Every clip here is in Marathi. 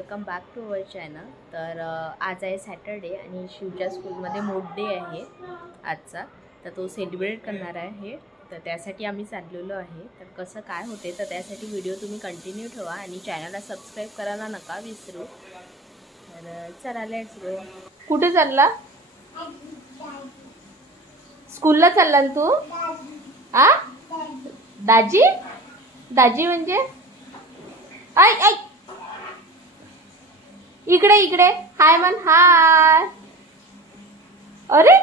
Welcome back to our channel. तर आज आहे सॅटरडे आणि शिवच्या स्कूलमध्ये मोड डे आहे आजचा, तर तो सेलिब्रेट करणार आहे। तर त्यासाठी आम्ही चाललेलो आहे। तर कसं काय होते तर त्यासाठी व्हिडिओ तुम्ही कंटिन्यू ठेवा आणि चॅनलला सबस्क्राईब करायला नका विसरू। तर चला लेट्स गो। कुठे चालला? स्कूलला चालला तू? आ दाजी? दाजी म्हणजे ऐक ऐक इकडे इकडे हाय म्हण। हाय। अरे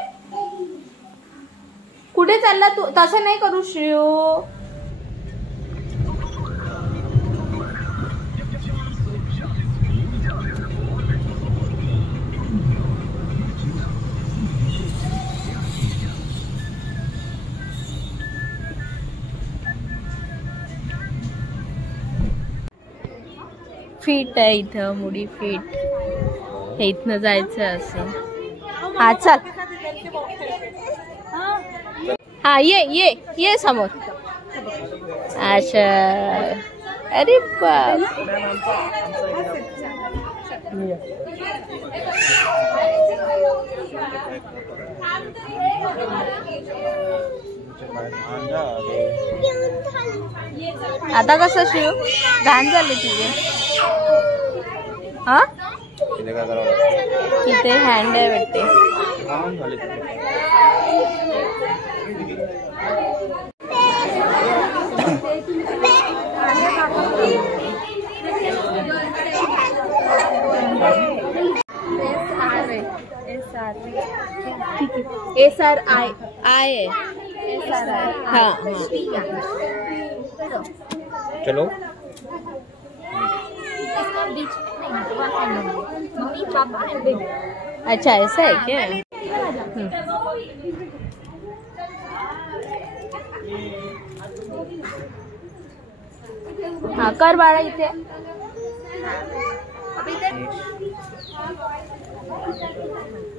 कुठे चालला तू? तसं नाही करू श्रेयो। फीट आहे इथं, मुडी फीट हे इथनं जायचं असेल। हा चल, हा ये समोर। अच्छा, अरे बाप। आता कसं शिव घाण झाले तुझे? हा तिथे हँड आहे वाटते। SRI आहे। हाँ चलो। अच्छा ऐसा है क्या? हाँ कर बाळा इथे।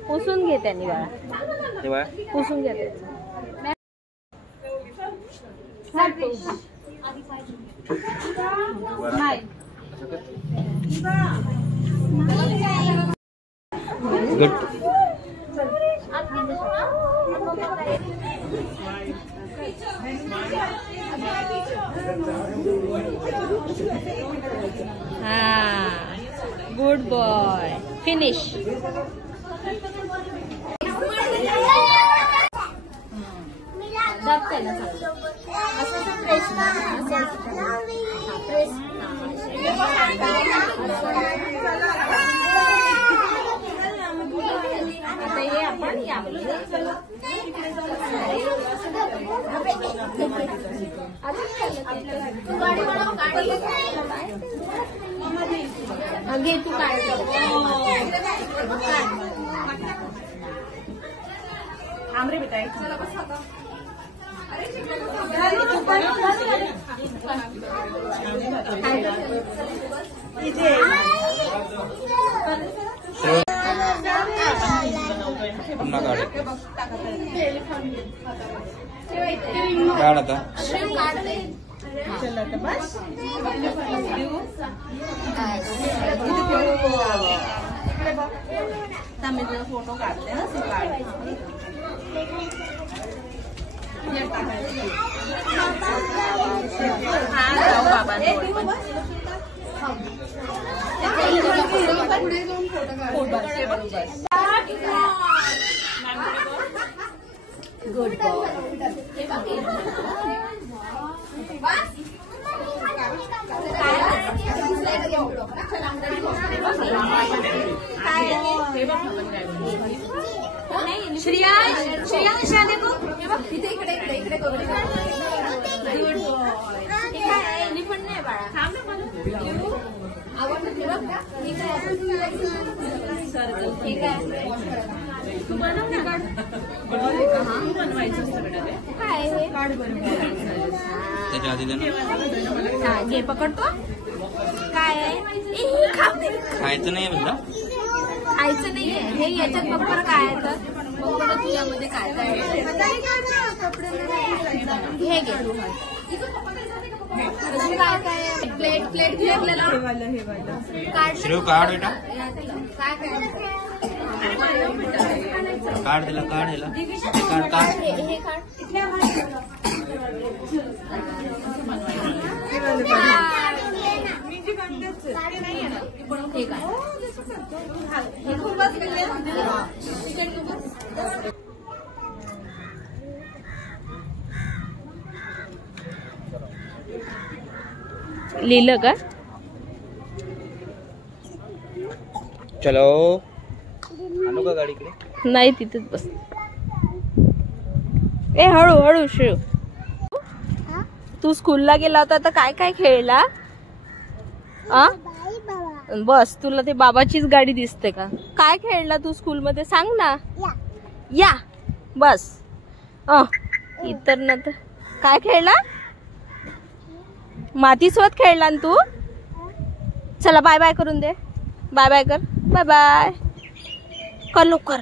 पुसून घे त्यांनी बाळा, पुसून घे त्याचं। Good boy, finish. आता हे आपण घे तू काय आमरे बेटा फोटो काढते ना गुड श्रेया श्रेया देखो इथे इकडे इकडे इकडे करू। Good boy. मी पण नाही बाळा, आवडतं तुला? ठीक आहे तू बनव ना। बनवायचं घे पकडतो। काय खायचं नाही म्हणलं, खायचं नाहीये हे। याच्यात बरोबर काय आहे तर बघ तुझ्यामध्ये काय काय हे घे। श्रेव कार्ड बेटा कार्ड दिला कार्ड लिहिलं का? चलो आणू का गाडीकडे? नाही तिथेच बस. ए हळू हळू शिव. तू स्कूलला गेला होता तर काय काय खेळला? बस तुला ते बाबाचीच गाडी दिसते का? काय खेळला तू स्कूल मध्ये सांग ना. या बस. इतर ना तर काय खेळला? मातीसोबत खेळला ना तू. चला बाय बाय करून दे. बाय बाय कर. बाय बाय कर लवकर.